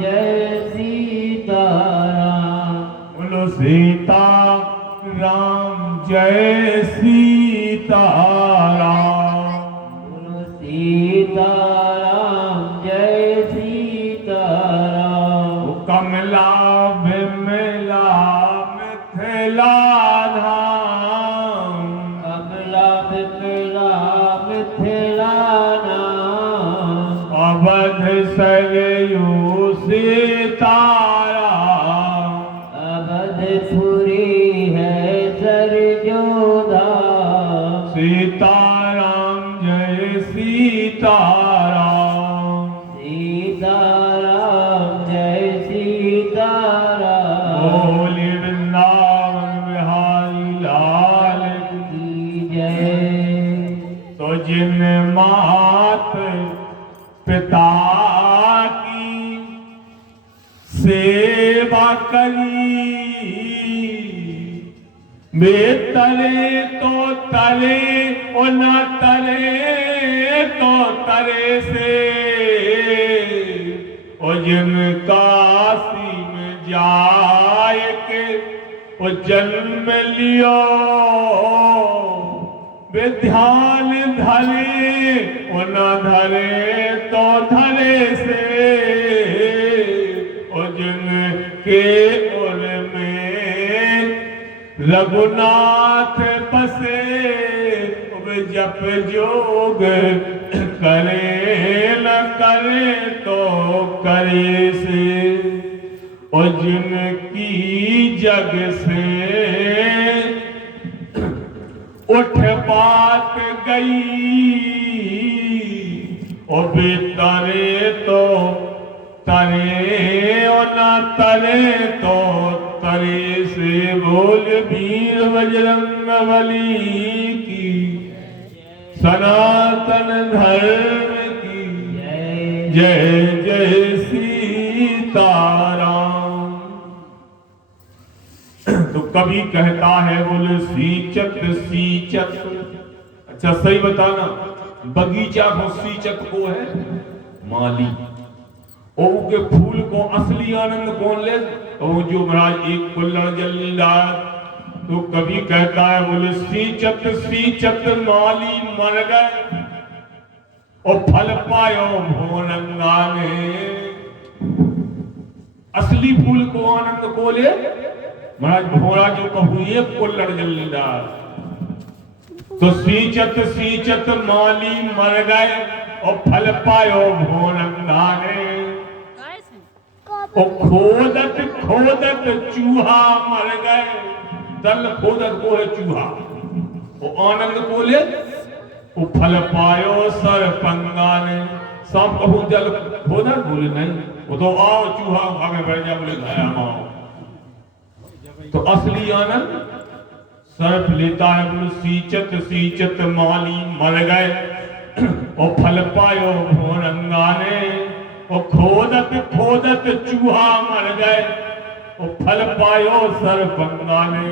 जय सीताराम। बोलो सीता राम जय सीताराम। बोलो सीताराम जय सीताराम। कमला विमला मिथिला धाम। कमला विमला मिथिला नाम। अवध सरयू सीताराम। अवधपुरी है सरजोधाम। सीताराम जय सीताराम। सीताराम जय सीताराम। बोले वृंदावन बिहारी लाल की जय। तो जिन मात पिता की सेवा करी, वे तरे तो तरे और न तरे तो तरे से। और जिन काशी में जाए के वो जन्म लियो, वे ध्यान धरे और न धरे तो धरे से। और जिन के उर में रघुनाथ बसे, वे जप जोग करे न करे तो करे से। और जिनकी जग से उठ बात गई, और वे तरे तो तरे और न तरे तो तरे से। बोल वीर बजरंगबली की, सनातन धर्म की जय जय सीताराम। तो कभी कहता है बोले सीचत सीचत। अच्छा सही बताना, बगीचा को सीचत को है माली, और के फूल को असली आनंद कौन ले? तो जो महाराज एक कुल्लड़ जलीदार। तो कभी कहता है बोले सीचत सीचत माली मर गए, और फल पायो भोरंगा ने। असली फूल को आनंद को ले महाराज भोरा जो कहू ये कुल्लड़ जलीदार। तो सीचत सीचत माली मर गए, और फल पायो भोरंगा ने। और खोदत खोदत चूहा मर गए। दल खोदत को है चूहा, वो आनंद को ले वो फल पायो सरपंगा ने। सांप कहू जल खोदत बोले नहीं, वो तो आओ चूहा भागे बैठ जा बोले गया आओ। तो असली आनंद सर्प लेता है। बोले सीचत सीचत माली मर गए, और फल पायो भोरंगा ने। और खोदत खोदत चूहा मर गए, और फल पायो सरपंगा ने।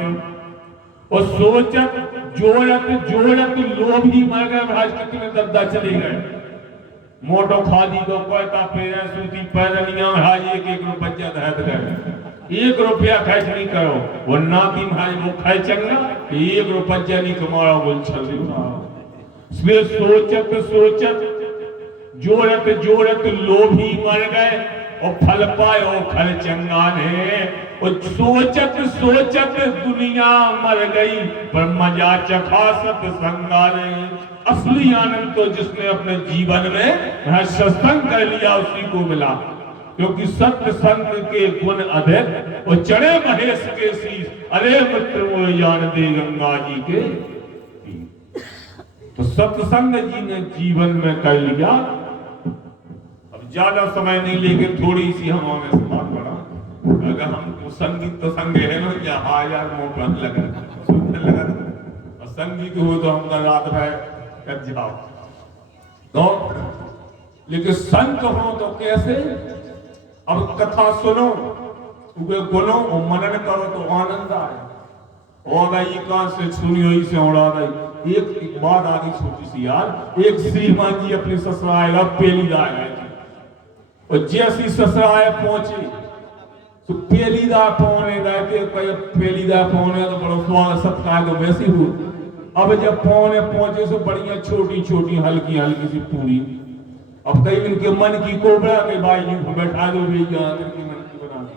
और सोचत जोड़त जोड़त लोभी मर गए। महाराज कितने दद्दा चले गए। मोटो खादी को कोयता पेरे सूती पैदलियां महाराज एक एक रुपया धरत गए। 1 रुपया खर्च नहीं करो, वो नाती महाराज वो खाए चंगा 1 रुपया नहीं कमाओ बोल छल। इसलिए सोचत सोचत जोड़त जोड़त लोभी मर गए, और फल पायो खल चंगा ने। और सोचत सोचत दुनिया मर गई, पर मजा चखा सत्संगा ने। असली आनंद तो जिसने अपने जीवन में सत्संग कर लिया उसी को मिला, क्योंकि सत्संग के गुण अधिक और चढ़े महेश के शीश। अरे मित्र वो जान दे गंगा जी के। तो सत्संग जी ने जीवन में कर लिया। ज्यादा समय नहीं लेकिन थोड़ी सी हम हमें बात बढ़ा। अगर हमको संगीत तो संग है ना, क्या यार मौका लगा सुनने लगा, और संगीत हो तो हम रात भर कर जाओ। तो लेकिन संत हो तो कैसे? अब कथा सुनो, गुनो और मनन करो तो आनंद आए। और गई कान से सुनी हुई से उड़ा गई। एक बात आगे छोटी सी यार, एक श्रीमान जी अपनी ससुराल पेली जा रहे थे। और जैसी ससुराल पहुंची तो पहलीदा पौने गए थे, पहलीदा पौने तो बड़ा स्वागत सत्कार तो वैसे ही हुआ। अब जब पौने पहुंचे तो बढ़िया छोटी छोटी हल्की हल्की सी पूरी। अब कई इनके मन की कोबरा के भाई जी को बैठा दो भी इनकी मन की बना दी।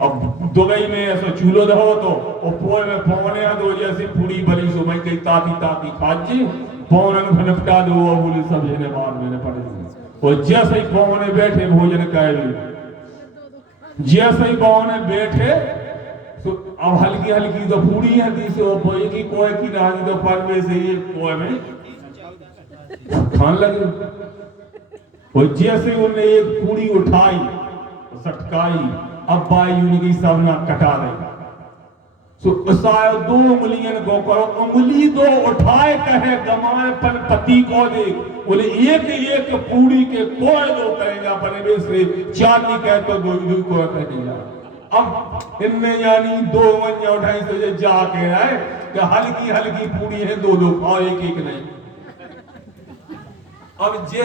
अब दुबई में ऐसा चूल्हो दहो तो और पोर में पौने दो जैसी पूरी बली सो भाई कई ताती ताती खाजी पौने को निपटा दो और बोले सब जने बाद में पड़े। और जैसे ही पौने बैठे भोजन कर जैसे ही पौने बैठे तो अब हल्की हल्की तो पूरी है तीसरे वो बोए की कोई की रानी तो पर में से ये कोई में खान लगे। और जैसे उन्हें एक पूरी उठाई सटकाई अब बाई उनकी सबना कटा देगा। सो उसाय दो उंगलियां को करो उंगली दो उठाए कहे गमाए पर पति को दे बोले एक एक पूरी के कोई दो कहेगा बने में से चार नहीं कहे तो दो दो को कहेगा। अब इनमें यानी दो मंजा उठाई तो जाके आए कि हल्की हल्की पूरी है दो दो खाओ एक एक नहीं। अब जे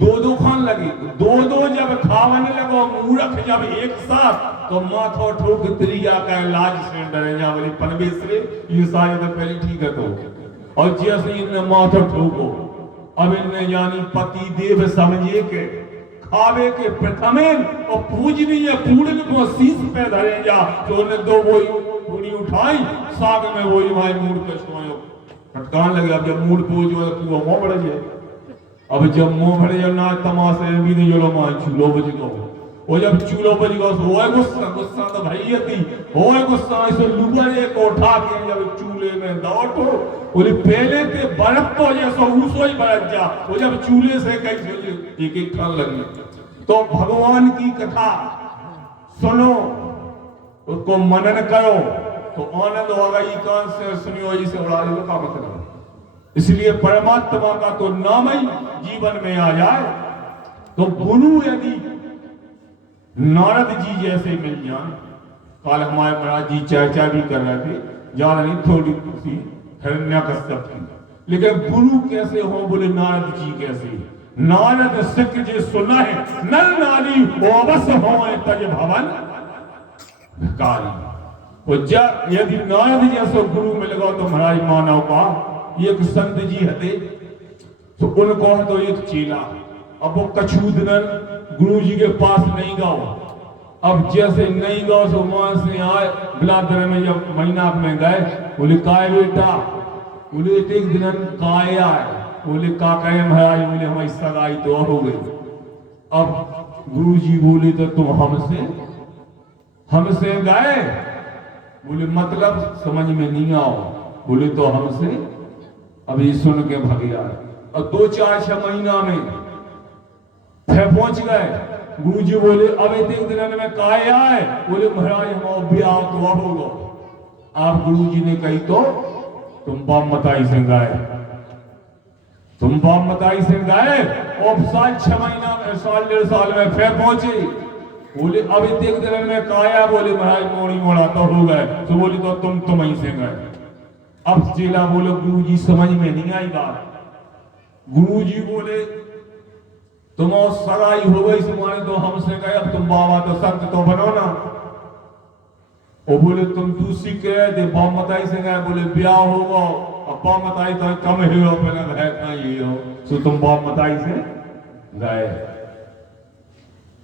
दो दो खान लगी दो दो जब खावन लगो मूर्ख जब एक साथ तो माथो ठोक त्रिया का लाज से डरे जा वाली पनबेसरे ये सारे तो पहले ठीक है तो। और जैसे इनने माथो ठोको अब इनने यानी पति देव समझे के खावे के प्रथमे और पूजनीय पूर्ण को शीश पे धरे जा तो उन्हें दो वही पूरी उठाई साग में वही भाई मूड पे सोयो खटकान लगे। अब जब मूड पे जो तो वो बढ़ जाए। अब जब मुंह भरे जब ना तमाशे भी नहीं जो मां चूल्हो बज गो और जब चूल्हो बज गो तो होए गुस्सा तो भाई थी होए गुस्सा ऐसे लुबरे को उठा के जब चूल्हे में दौड़ो बोले पहले के बर्फ तो जैसा उसो ही बरत जा वो जब चूल्हे से कैसे एक एक खान लगी। तो भगवान की कथा सुनो उसको मनन करो तो आनंद होगा। ये कान से सुनियो इसे उड़ा दो का मतलब। इसलिए परमात्मा का तो नाम ही जीवन में आ जाए तो गुरु यदि नारद जी जैसे मिल जाए। कल हमारे महाराज जी चर्चा भी कर रहे थे ज्यादा नहीं थोड़ी सी हिरण्यकश्यप की, लेकिन गुरु कैसे हो बोले नारद जी कैसे। नारद सिख जे सुना है नर नारी ओवस हो तज भवन भिखारी। और जब यदि नारद जैसे गुरु मिल गो तो महाराज मानव का एक संत जी हते तो उनको तो एक चेला। अब वो कछूदनन गुरु जी के पास नहीं गाओ। अब जैसे नहीं गाओ तो वहां से आए बिलादर में जब महीना में गए बोले काय बेटा बोले एक दिन काय आए बोले का कहे महाराज बोले हमारी सगाई तो हो गई। अब गुरु जी बोले तो तुम हमसे गए बोले मतलब समझ में नहीं आओ बोले तो हमसे अभी सुन के भाग गया। और 2-4-6 महीना में फिर पहुंच गए। गुरुजी बोले अब एक दिन में काय आए बोले महाराज हम ब्याह तो अब होगा। आप गुरुजी ने कही तो तुम बाप मताई से गाए और 7-6 महीना में 1.5 साल में फिर पहुंचे बोले अब एक दिन में काया बोले महाराज मोड़ी मोड़ा तो हो गए तो बोले तो तुम ही से गए। अब चेला बोले गुरुजी समझ में नहीं आई बात। गुरुजी बोले तुम सगाई हो गई तुम्हारे तो हमसे गए अब तुम बाबा तो संत तो बनो ना। और बोले तुम दूसरी कह दे बाप मताई से गए बोले ब्याह होगा अब बाप मताई तो कम ही हो पहले ये हो तो तुम बाप मताई से गए।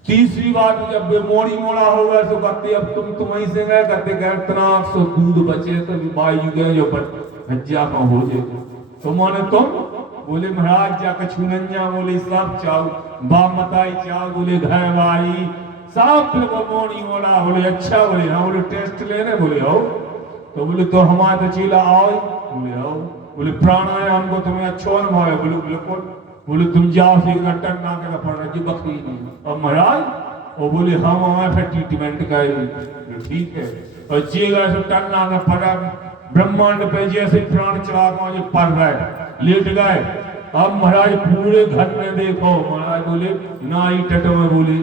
तीसरी बात जब मोड़ी मोड़ा होगा तो कहते अब तुम वहीं से गए कहते इतना सो दूध बचे तो बाई गए जो भज्जा का हो जाए तो माने तुम बोले महाराज जा कछुनंजा बोले सब चाव बाप मताई चाव बोले घर भाई सब मोड़ी मोड़ा बोले अच्छा बोले हाँ बोले टेस्ट लेने बोले हो तो बोले तो हमारे तो चीला आओ बोले आओ बोले प्राणायाम को तुम्हें अच्छा अनुभव है बोले बिल्कुल बोले तुम जाओ से टन ना के पड़ रहा जी बकरी नहीं और महाराज वो बोले हम हमारे फिर ट्रीटमेंट का ठीक है। और जे गए तो टन ना के पड़ा ब्रह्मांड पे जैसे प्राण चला जो पड़ रहा है लेट गए। अब महाराज पूरे घर में देखो महाराज बोले ना ही टट में बोले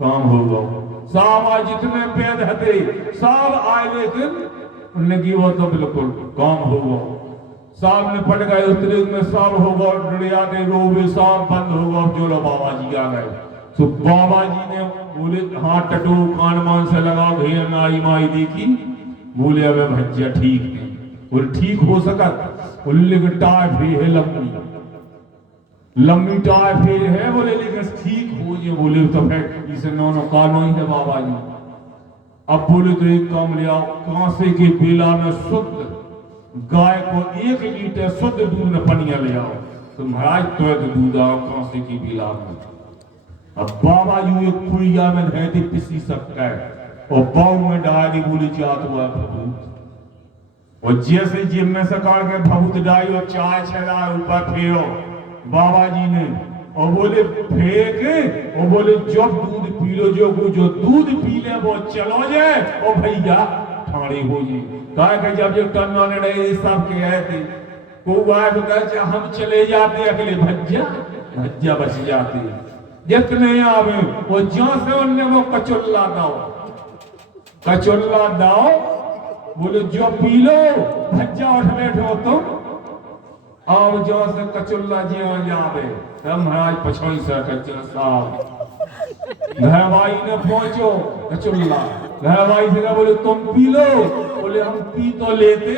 काम होगा सब आज जितने पेद हते सब आए लेकिन उन्हें की वो तो बिल्कुल काम होगा साहब ने पड़ गए उतरे में सब होगा डरिया के रोबे सब बंद होगा जो लो बाबा जी आ गए तो बाबा जी ने बोले हाँ टटू कान मान से लगा भैया नाई माई देखी, बोले अबे भज्जा ठीक है, बोले ठीक हो सका, बोले टाय भी है लंबी टाय फिर है, बोले लेकिन ठीक हो जे, बोले तो फिर इसे नौनो कानो ही है बाबा जी। अब बोले तो एक काम ले आओ, कांसे के बेला में शुद्ध गाय को 1 लीटर शुद्ध दूध में पनिया ले आओ। तो महाराज तो दूध आओ कांसे की बेला में। अब बाबा जी एक खुड़िया में धैर्य पिसी सकता है और बाऊ में डाल दी, बोली जात हुआ भभूत, और जैसे जिम में से काट के भभूत डाली और चाय छेड़ा ऊपर फेरो बाबा जी ने, और बोले फेंक, और बोले जब दूध पी लो, जो दूध पी ले वो चलो जाए, और भैया ठाणे हो जी। कहा कि जब ये टन्ना ने नहीं सब के आए थे, को गाय तो कहे हम चले जाते अगले भज्जा बच जाते, जितने आवे वो जहां से उनने वो कचुल्ला दाओ, बोले जो पी लो भज्जा उठ बैठो तुम, और जो से कचुल्ला जी जावे हम महाराज पछोई से कच्चा साहब घरवाई ने पहुंचो कचुल्ला, घरवाई से कहा बोले तुम पी लो, बोले हम पी तो लेते,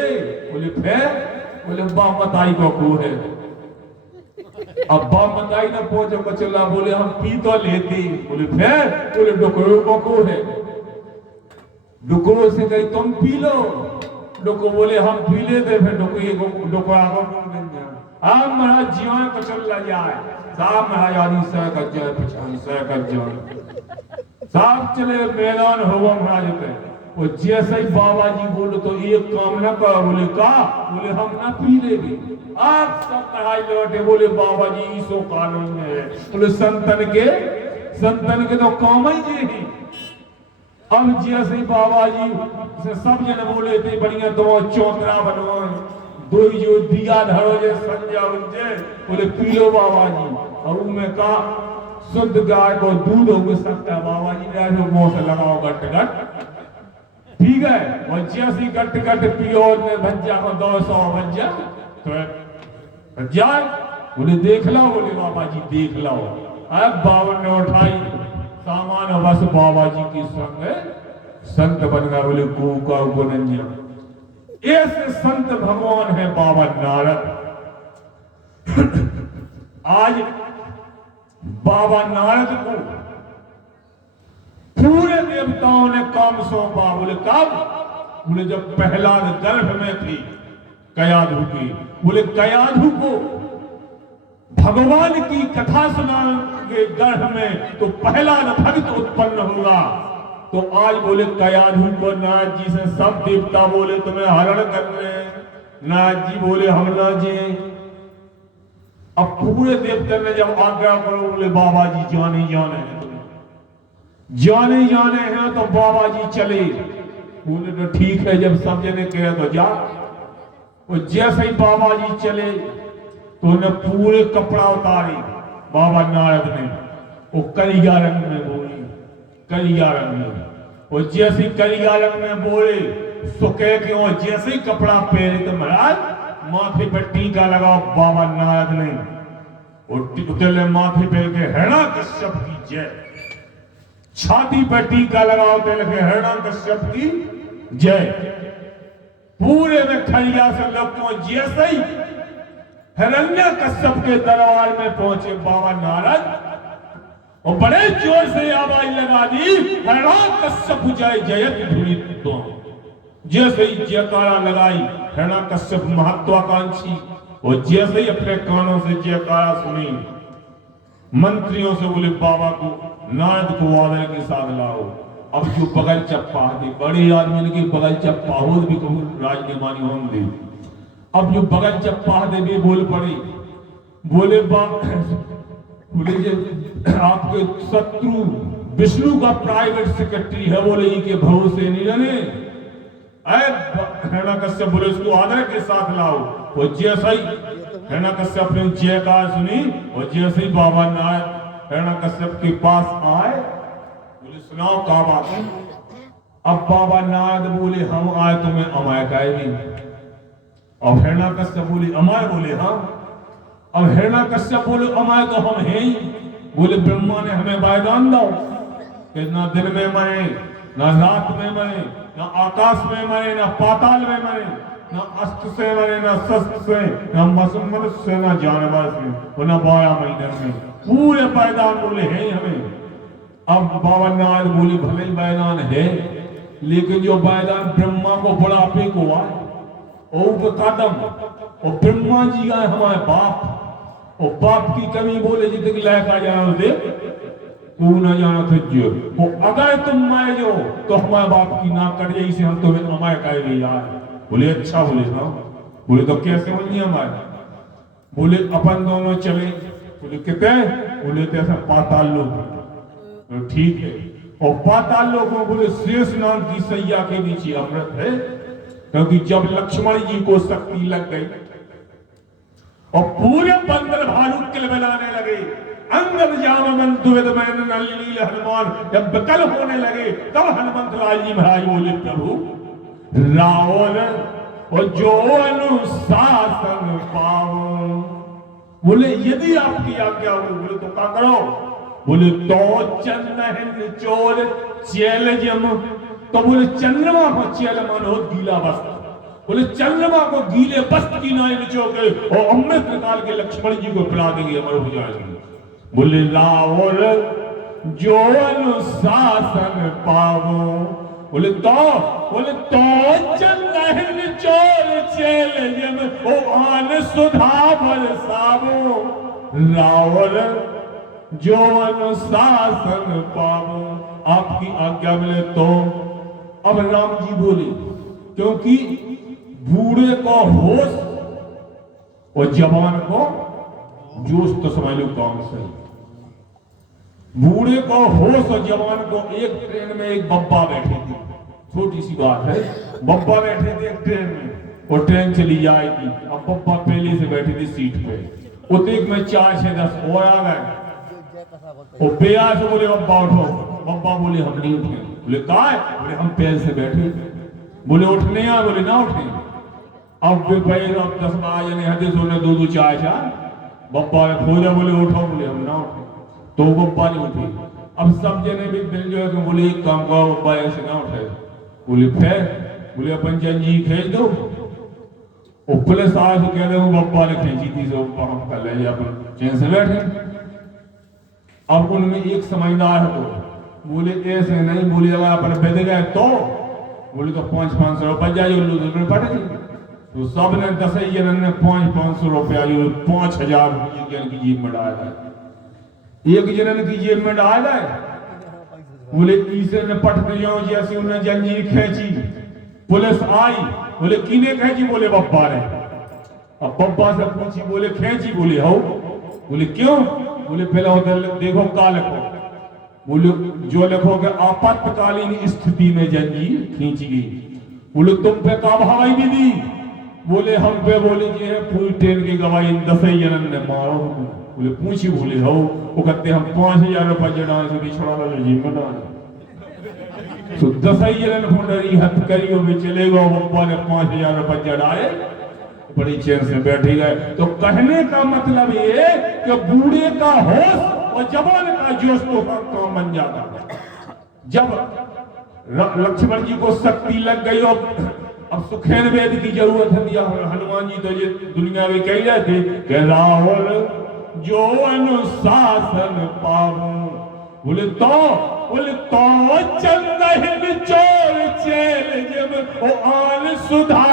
बोले फिर, बोले बाप मताई को है। अब बाप मताई ने पहुंचो कचुल्ला, बोले हम पी तो लेते, बोले फिर, बोले डुकरो को है। डुकरो से कही तुम पी लो, डुको बोले हम पी लेते, फिर डुको आगो हम महाराज जीवन कचुल्ला जाए साहब, महाराज आदि सह कर जाए पछाड़ी सह कर जाए साहब चले मैदान होगा महाराज पे, वो जैसे ही बाबा जी बोले तो एक काम न कर, बोले का, बोले हम ना पी लेंगे। आप सब महाराज लौटे, बोले बाबा जी सो कानून है, बोले संतन के तो काम ही ये। अब जैसे ही बाबा जी से सब जन बोले थे बढ़िया दो चौतरा बनवाए, दो जो दिया धरो जे संजा उनजे, बोले पी लो बाबा जी, और उनमें कहा शुद्ध गाय को दूध हो सकता है, बाबा जी ने ऐसे मुंह से लगाओ गट ठीक है, और जैसी गट पियो ने भज्जा को 200 भज्जा तो जाए, बोले देख लो, बोले बाबा जी देख लो। अब बाबा ने उठाई सामान बस बाबा जी की संग संत बन गया, बोले गो का गुनंजा। ऐसे संत भगवान है बाबा नारद। आज बाबा नारद को पूरे देवताओं ने काम सौंपा, बोले कब, बोले जब प्रहलाद गर्भ में थी कयाधु की, बोले कयाधु को भगवान की कथा सुनाएंगे गर्भ में तो प्रहलाद भक्त उत्पन्न होगा। तो आज बोले कयाधु को नाथ जी से सब देवता बोले तुम्हें हरण करने, नाथ जी बोले हम ना जी। अब पूरे देवता ने जब आज्ञा करो, बोले बाबा जी जाने हैं तुम्हें, जाने हैं तो बाबा जी चले, बोले तो ठीक है, जब सब जने कहे तो जा। और जैसे ही बाबा जी चले तो उन्हें पूरे कपड़ा उतारे बाबा नारद ने, वो कलिया रंग में बोली, कलिया रंग में, और जैसे कलिया रंग में बोले तो कह के और जैसे ही कपड़ा पहने तो महाराज माथे पर टीका लगाओ बाबा नारद ने, और उतले माथे पे के हरणा कश्यप की जय, छाती पर टीका लगाओ तो लिखे हरणा कश्यप की जय। पूरे में खलिया से लोगों जैसे ही हिरण्य कश्यप के दरबार में पहुंचे बाबा नारद, और बड़े जोर से आवाज लगा दी हरणा कश्यप जय जयत धुनी तो। जैसे ही जयकारा लगाई हरणा कश्यप महत्वाकांक्षी, और जैसे ही अपने कानों से जयकारा सुनी मंत्रियों से बोले बाबा को नारद को आदर के साथ लाओ। अब जो बगल चप्पा थे बड़े आदमी के बगल चप्पा हो भी कहूँ राज के मानी होंगे, अब जो बगल चप्पा थे भी बोल पड़े, बोले बोले आपके शत्रु विष्णु का प्राइवेट सेक्रेटरी है, बोले इनके भरोसे नहीं रहने। हरणा कश्यप बोले उसको आदर के साथ लाओ। और जैसा ही हरणा कश्यप ने जयकार सुनी, और जैसे ही बाबा नारद हरणा कश्यप के पास आए, बोले सुनाओ क्या बात है। अब बाबा नारद बोले हम आए तुम्हें अमाय कहेगी। अब हरणा कश्यप बोले अमाय, बोले हाँ। अब हरणा कश्यप बोले अमाय तो हम हैं ही, बोले ब्रह्मा ने हमें वरदान दो कि ना दिन में मरे, ना रात में मरे, ना आकाश में मरे, ना पाताल में मरे, ना अस्त्र से मरे, ना शस्त्र से, ना मनुष्य से, ना जानवर से, ना 12 महीने में। पूरे वरदान बोले हैं हमें। अब बाबा नाथ बोले भले ही वरदान है, लेकिन जो वरदान ब्रह्मा को बुढ़ापे को आए और कदम और ब्रह्मा जी का हमारे बाप, और बाप की कमी बोले जितने लहका जाना दे तू न जाना तुझो, वो अगर तुम माए जो तो हमारे बाप की ना कर जाए, इसे हम तुम्हें अमाय कहे यार। बोले अच्छा, बोले हाँ। बोले तो कैसे होनी हमारे? बोले अपन दोनों चले। बोले कितने? बोले तैसा पाताल लोग। ठीक है। और पाताल लोगों बोले शेष नाग की सैया के नीचे अमृत है, क्योंकि जब लक्ष्मण जी को शक्ति लग गई और पूरे बंदर भालू किलबिलाने लगे, अंगद जामन दुविध मैन नलील हनुमान जब विकल होने लगे, तब हनुमंत लाल जी महाराज बोले प्रभु रावण और जो अनुशासन पाओ। बोले यदि आपकी आज्ञा हो, बोले तो क्या करो? बोले तो चंद्र चोर चैल जम। तो बोले चंद्रमा को चैल मानो गीला वस्त्र। बोले चंद्रमा को गीले वस्त्र की नाई निचोगे और अमृत निकाल के लक्ष्मण जी को पिला देंगे, अमर हो जाएंगे। बोले रावण जो अनुशासन पावो। बोले तो चंद्र चोर चैल जम ओ आन सुधा बरसावो। रावण जो अनुशासन पावो, आपकी आज्ञा मिले तो। अब राम जी बोले क्योंकि बूढ़े को होश और जवान को जोश, तो समझ लो काम सही। बूढ़े को होश और जवान को, एक ट्रेन में एक बब्बा बैठे थे, छोटी सी बात है, बब्बा बैठे थे एक ट्रेन में और ट्रेन चली जाएगी। अब बब्बा पहले से बैठे थे सीट पे, उतने में 4 से 10 और आ गए और बेया से बोले बब्बा उठो। बब्बा बोले हम नहीं उठे। बोले कहा है? बोले हम पहले से बैठे। बोले उठने आ? बोले ना उठे। अब भाई अब 10 जने हदे सोने 2-2 4-4 बब्बा ने खोजा। बोले उठो। बोले हम ना उठे। तो बब्बा नहीं उठे। अब सब जने भी मिल जो है बोले एक काम करो, बब्बा ऐसे ना उठे। बोले फिर? बोले अपन जंजी खींच दो। और पुलिस आज कह रहे हो बब्बा ने खींची थी, सो हम कर ले अपन चैन से बैठे। अब उनमें एक समझदार है, तो बोले ऐसे नहीं। बोले अगर अपन बेद गए तो? बोले तो 500-500 रुपये जाइए लूजर पड़ गई। तो सब ने 10 जन ने 500-500 रुपया 5000 जन की जेब में डाल गए, एक जनन की जेब में डाल गए। बोले इसे ने पटते जाओ, जैसे उन्हें जंजीर खींची, पुलिस आई। बोले किने खींची? बोले बब्बा ने। अब बब्बा से पूछी, बोले खींची? बोले हो। बोले क्यों? बोले पहले उधर देखो क्या लिखो। बोले जो लिखोगे आपातकालीन स्थिति में जंजीर खींची गई। बोले तुम पे का भाई विधि? बोले हम पे बोले जी है पूरी ट्रेन की गवाही 10 जनन ने मारो। बोले पूछी? बोले हो। वो कहते हम 5000 रुपये जड़ाए से छोड़ा लो जेब में डाले। तो 10 जनन को डरी हथ करी और चले गए। बब्बा ने 5000 रुपये जड़ाए, बड़ी चैन से बैठे गए। तो कहने का मतलब ये कि बूढ़े का होश और जवान का जोश तो काम बन जाता। जब लक्ष्मण जी को शक्ति लग गई और अब सुखेन वेद की जरूरत है, दिया हनुमान जी तो ये दुनिया में कह रहे थे कि रावण जो अनुशासन पावो। बोले तो चंद्र चोर चैल जब ओ आन सुधा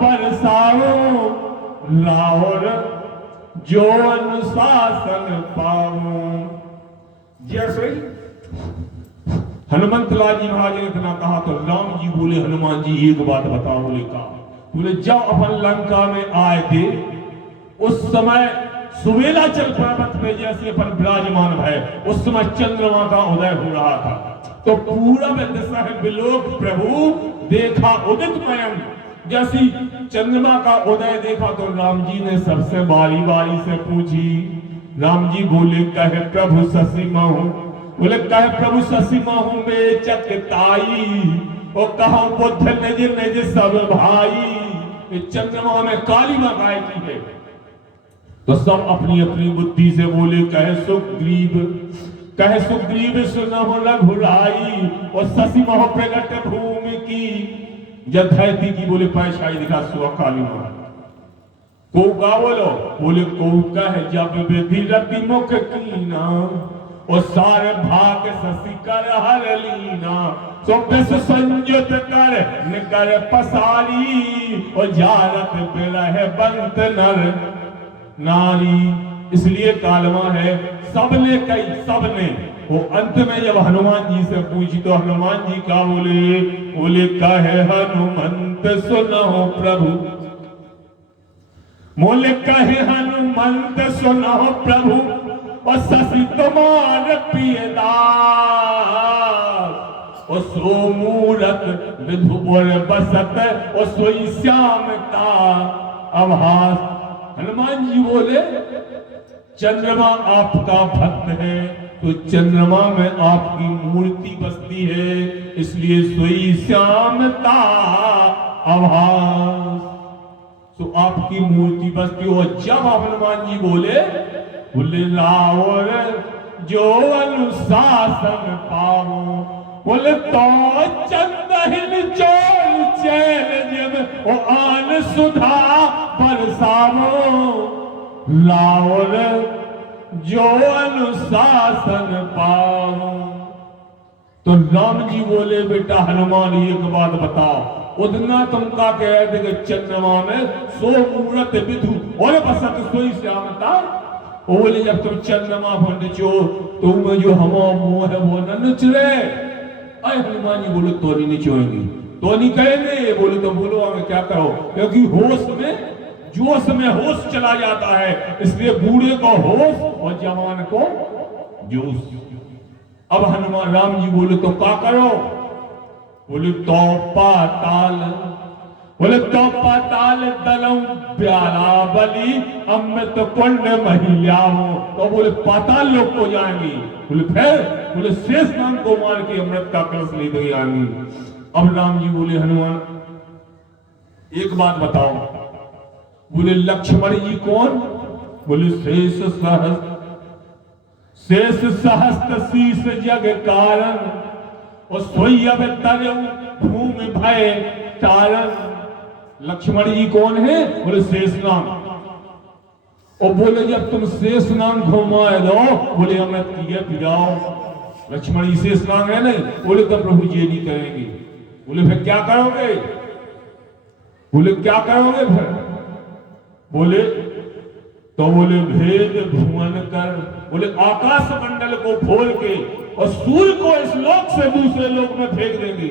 बरसाओ। रावण जो अनुशासन पावो। जैसे हनुमंत लाल जी महाराज ने इतना कहा तो राम जी बोले हनुमान जी एक बात बताओ। बोले कहा? बोले जब अपन लंका में आए थे उस समय सुवेला चल पर्वत में जैसे अपन विराजमान है, उस समय चंद्रमा का उदय हो रहा था। तो पूरब दिशा है बिलोक प्रभु देखा उदित मयंक। जैसी चंद्रमा का उदय देखा तो राम जी ने सबसे बारी बारी से पूछी। राम जी बोले कहे प्रभु शशि महु। बोले कहे प्रभु शशि महु में चकताई और कहा बुद्ध निज निज सब भाई। चंद्रमा में काली माँ गाय की है। तो सब अपनी अपनी बुद्धि से बोले, कहे सुग्रीव सुनहु रघुराई, और शशि मोह प्रगट भूमि की, जधैती की बोले पैशाई दिखा सुआ काली मार। को का बोले को कह जब विधि रति मुख कीना, और सारे भाग शशि कर हर लीना, सो विष संयुत कर निकर पसारी, और जारत बिरह बंत नर नारी। इसलिए कालमा है सबने वो अंत में जब हनुमान जी से पूछी तो हनुमान जी क्या बोले कहे हनुमंत सुनो प्रभु, बोले कहे हनुमंत सुनो प्रभु, और शशि तुम्हार पियदास, और सो मूरत विधु और बसत, और सोई श्याम का आभास। हनुमान जी बोले चंद्रमा आपका भक्त है, तो चंद्रमा में आपकी मूर्ति बसती है, इसलिए सोई श्यामता आभास, तो आपकी मूर्ति बसती। और जब हनुमान जी बोले रावण जो अनुशासन पाओ, बोले तो चंदहिल चोल चैन जब ओ आन सुधा बरसावो, लाओर जो अनुशासन पाओ। तो राम जी बोले बेटा हनुमान एक बात बताओ, उतना तुम का कह दे चंद्रमा में सो मूरत विधु और बसत सोई श्यामता। बोले जब तुम चंद्रमा पर नचो तो में जो हम मुंह है वो न नच रहे। अरे हनुमान जी बोले तो नहीं नचोएंगे, तो नहीं कहेंगे। बोले तो बोलो हमें क्या करो, क्योंकि होश में जोश में होश चला जाता है, इसलिए बूढ़े को होश और जवान को जोश। अब हनुमान राम जी बोले तो क्या करो, बोले तो पाताल, बोले तो पाताल दलम प्याला बलि अमृत कुंड महिलाओं। तो बोले पाताल लोग को जाएंगे, बोले फिर बोले शेष नाम को मार के अमृत का कलश लेते आएंगे। अब राम जी बोले हनुमान एक बात बताओ, बोले लक्ष्मण जी कौन, बोले शेष सहस्त्र शीस जग कारण, और सोई अब तरु भूमि भय तारण। लक्ष्मण जी कौन है, बोले शेष नाग। और बोले जब तुम शेष नाग घुमाए दो, बोले अमृत किए पिलाओ। लक्ष्मण जी शेष नाग है नहीं, बोले तो प्रभु जी नहीं करेंगे। बोले फिर क्या करोगे, बोले क्या करोगे फिर, बोले तो बोले भेद भुवन कर, बोले आकाश मंडल को खोल के और सूर्य को इस लोक से दूसरे लोक में फेंक देंगे।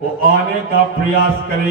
वो आने का प्रयास करेंगे।